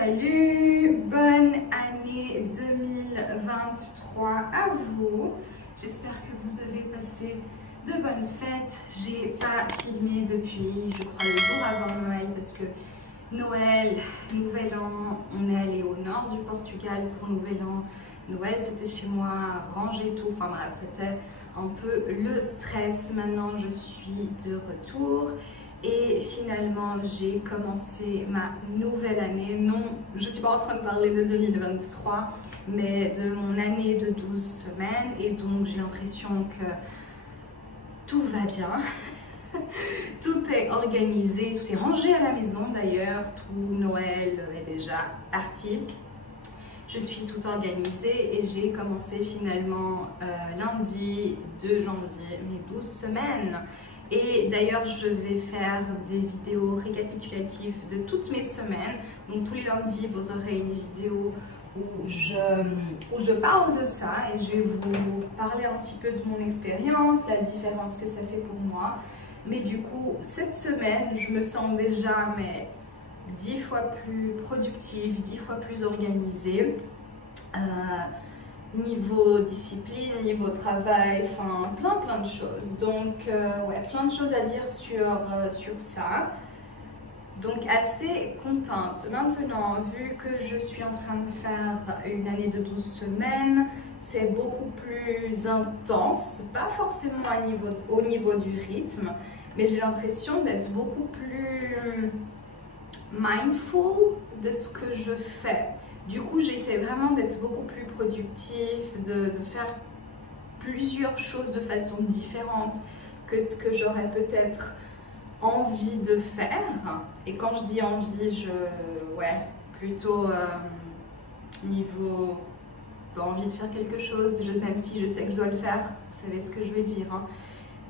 Salut, bonne année 2023 à vous. J'espère que vous avez passé de bonnes fêtes. J'ai pas filmé depuis, je crois, le jour avant Noël parce que Noël, Nouvel An, on est allé au nord du Portugal pour Nouvel An. Noël, c'était chez moi, ranger tout, enfin bref, c'était un peu le stress. Maintenant, je suis de retour. Et finalement, j'ai commencé ma nouvelle année. Non, je ne suis pas en train de parler de 2023, mais de mon année de 12 semaines. Et donc, j'ai l'impression que tout va bien. Tout est organisé, tout est rangé à la maison d'ailleurs. Tout Noël est déjà parti. Je suis tout organisée et j'ai commencé finalement lundi 2 janvier mes 12 semaines. Et d'ailleurs, je vais faire des vidéos récapitulatives de toutes mes semaines. Donc tous les lundis, vous aurez une vidéo où je parle de ça et je vais vous parler un petit peu de mon expérience, la différence que ça fait pour moi. Mais du coup, cette semaine, je me sens déjà 10 fois plus productive, 10 fois plus organisée. Niveau discipline, niveau travail, enfin plein de choses. Donc ouais, plein de choses à dire sur ça. Donc assez contente. Maintenant, vu que je suis en train de faire une année de 12 semaines, c'est beaucoup plus intense, pas forcément au niveau du rythme, mais j'ai l'impression d'être beaucoup plus mindful de ce que je fais. Du coup, j'essaie vraiment d'être beaucoup plus productive, de faire plusieurs choses de façon différente que ce que j'aurais peut-être envie de faire. Et quand je dis envie, plutôt niveau envie de faire quelque chose, même si je sais que je dois le faire, vous savez ce que je veux dire.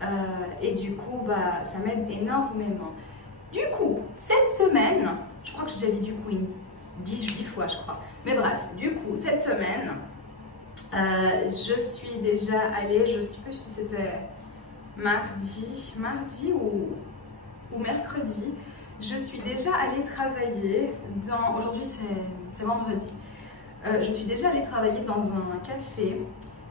Hein. Et du coup, ça m'aide énormément. Du coup, cette semaine, je crois que j'ai déjà dit du coup 10 fois je crois, mais bref, du coup cette semaine je suis déjà allée, je ne sais plus si c'était mardi ou mercredi, je suis déjà allée travailler aujourd'hui c'est vendredi, je suis déjà allée travailler dans un café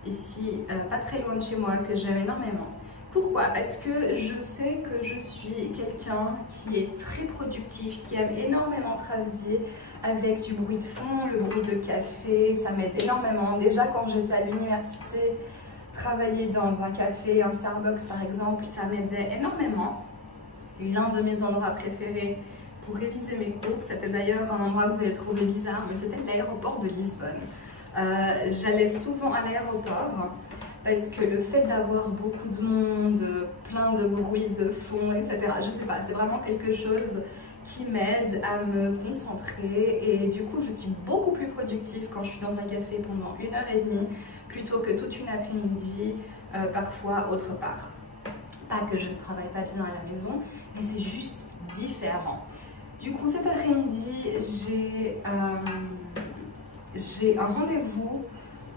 ici, pas très loin de chez moi, que j'aime énormément. Pourquoi? Parce que je sais que je suis quelqu'un qui est très productif, qui aime énormément travailler avec du bruit de fond, le bruit de café, ça m'aide énormément. Déjà quand j'étais à l'université, travailler dans un café, un Starbucks par exemple, ça m'aidait énormément. L'un de mes endroits préférés pour réviser mes cours, c'était d'ailleurs un endroit que vous allez trouver bizarre, mais c'était l'aéroport de Lisbonne. J'allais souvent à l'aéroport parce que le fait d'avoir beaucoup de monde, plein de bruit de fond, etc., je sais pas, c'est vraiment quelque chose qui m'aide à me concentrer et du coup je suis beaucoup plus productive quand je suis dans un café pendant 1h30 plutôt que toute une après-midi, parfois autre part. Pas que je ne travaille pas bien à la maison, mais c'est juste différent. Du coup cet après-midi, j'ai un rendez-vous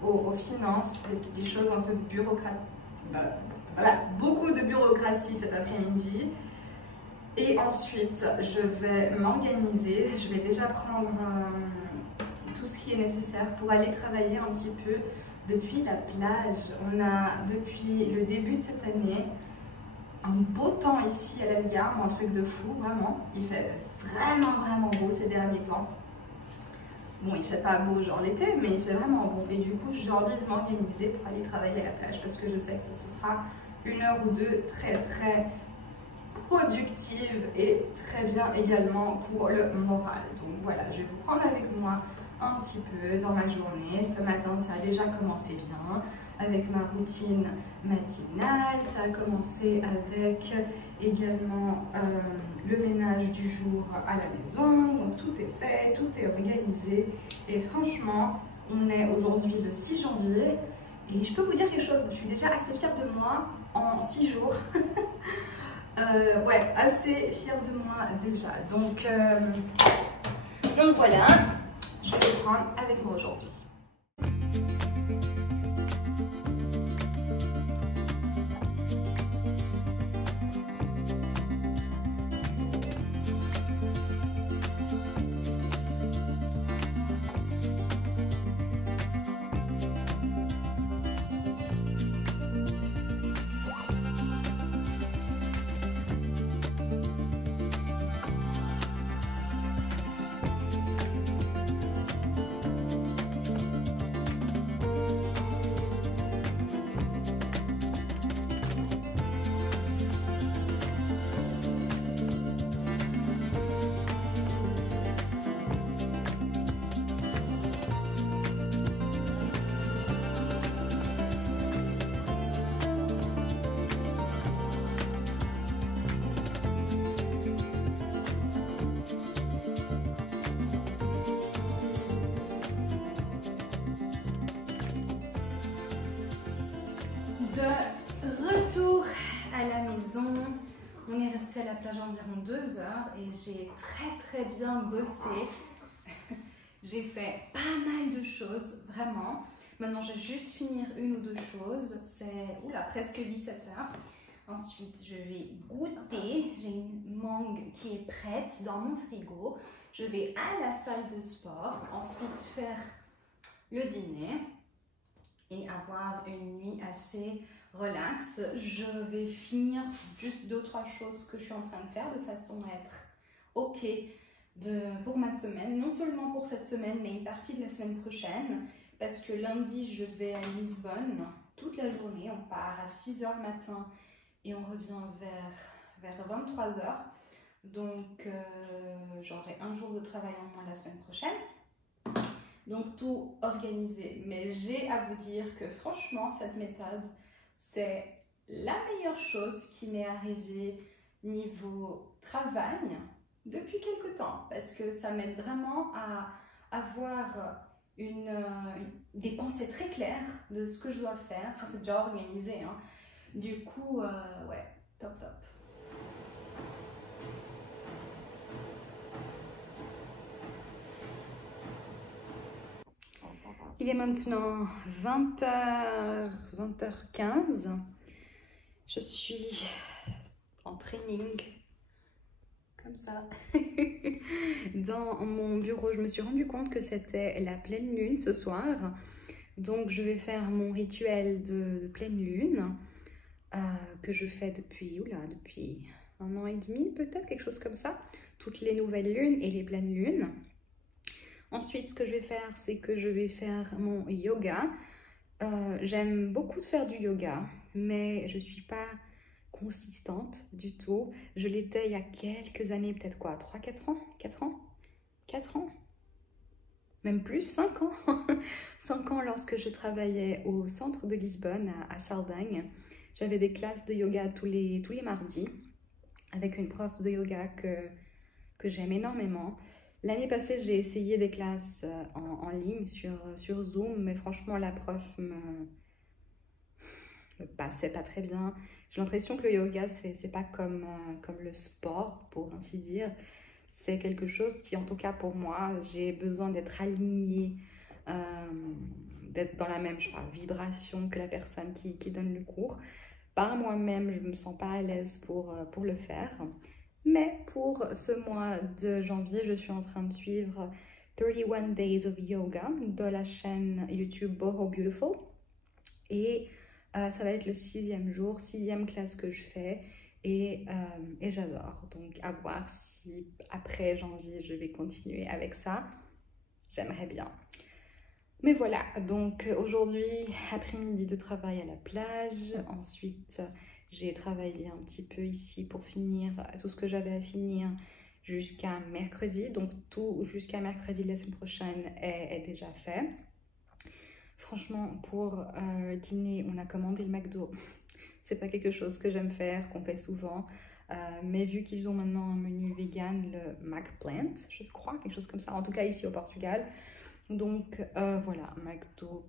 aux finances, des choses un peu bureaucratiques, voilà, beaucoup de bureaucratie cet après-midi. Et ensuite, je vais m'organiser, je vais déjà prendre tout ce qui est nécessaire pour aller travailler un petit peu depuis la plage. On a, depuis le début de cette année, un beau temps ici à l'Algarve, un truc de fou, vraiment. Il fait vraiment beau ces derniers temps. Bon, il fait pas beau genre l'été, mais il fait vraiment bon. Et du coup, j'ai envie de m'organiser pour aller travailler à la plage parce que je sais que ce sera 1 heure ou 2 très productive et très bien également pour le moral. Donc voilà, je vais vous prendre avec moi un petit peu dans ma journée. Ce matin, ça a déjà commencé bien avec ma routine matinale. Ça a commencé avec également le ménage du jour à la maison. Donc tout est fait, tout est organisé. Et franchement, on est aujourd'hui le 6 janvier. Et je peux vous dire quelque chose, je suis déjà assez fière de moi en 6 jours. Ouais, assez fière de moi déjà. Donc voilà, je vais le prendre avec moi aujourd'hui. On est resté à la plage environ 2 heures et j'ai très bien bossé. J'ai fait pas mal de choses, vraiment. Maintenant, je vais juste finir 1 ou 2 choses. C'est presque 17 heures. Ensuite, je vais goûter. J'ai une mangue qui est prête dans mon frigo. Je vais à la salle de sport. Ensuite, faire le dîner et avoir une nuit assez relax. Je vais finir juste 2 ou 3 choses que je suis en train de faire de façon à être OK pour ma semaine. Non seulement pour cette semaine, mais une partie de la semaine prochaine. Parce que lundi, je vais à Lisbonne toute la journée. On part à 6 h le matin et on revient vers 23 h. Donc, j'aurai un jour de travail en moins la semaine prochaine. Donc, tout organisé. Mais j'ai à vous dire que franchement, cette méthode, c'est la meilleure chose qui m'est arrivée niveau travail depuis quelque temps. Parce que ça m'aide vraiment à avoir des pensées très claires de ce que je dois faire. Enfin, c'est déjà organisé, hein. Du coup, ouais, top. Il est maintenant 20h15. Je suis en training, comme ça. Dans mon bureau, je me suis rendu compte que c'était la pleine lune ce soir. Donc, je vais faire mon rituel de pleine lune que je fais depuis 1 an et demi, peut-être, quelque chose comme ça. Toutes les nouvelles lunes et les pleines lunes. Ensuite, ce que je vais faire, c'est que je vais faire mon yoga. J'aime beaucoup faire du yoga, mais je ne suis pas consistante du tout. Je l'étais il y a quelques années, peut-être quoi, 3-4 ans 4 ans 4 ans, même plus, 5 ans 5 ans lorsque je travaillais au centre de Lisbonne, à Sardagne. J'avais des classes de yoga tous les mardis avec une prof de yoga que j'aime énormément. L'année passée, j'ai essayé des classes en ligne sur Zoom, mais franchement, la prof me passait pas très bien. J'ai l'impression que le yoga, c'est pas comme le sport, pour ainsi dire. C'est quelque chose qui, en tout cas pour moi, j'ai besoin d'être alignée, d'être dans la même vibration que la personne qui donne le cours. Par moi-même, je ne me sens pas à l'aise pour le faire. Mais pour ce mois de janvier, je suis en train de suivre 31 Days of Yoga de la chaîne YouTube Boho Beautiful. Et ça va être le 6e jour, 6e classe que je fais. Et j'adore. Donc à voir si après janvier, je vais continuer avec ça. J'aimerais bien. Mais voilà, donc aujourd'hui, après-midi de travail à la plage. Ensuite, j'ai travaillé un petit peu ici pour finir tout ce que j'avais à finir jusqu'à mercredi. Donc tout jusqu'à mercredi de la semaine prochaine est déjà fait. Franchement, pour dîner, on a commandé le McDo. C'est pas quelque chose que j'aime faire, qu'on fait souvent. Mais vu qu'ils ont maintenant un menu vegan, le McPlant, je crois, quelque chose comme ça. En tout cas ici au Portugal. Donc voilà, McDo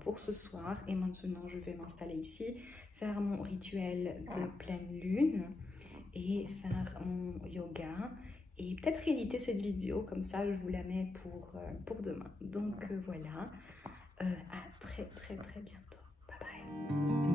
pour ce soir. Et maintenant, je vais m'installer ici, faire mon rituel de pleine lune et faire mon yoga. Et peut-être rééditer cette vidéo, comme ça je vous la mets pour demain. Donc voilà, à très bientôt. Bye bye.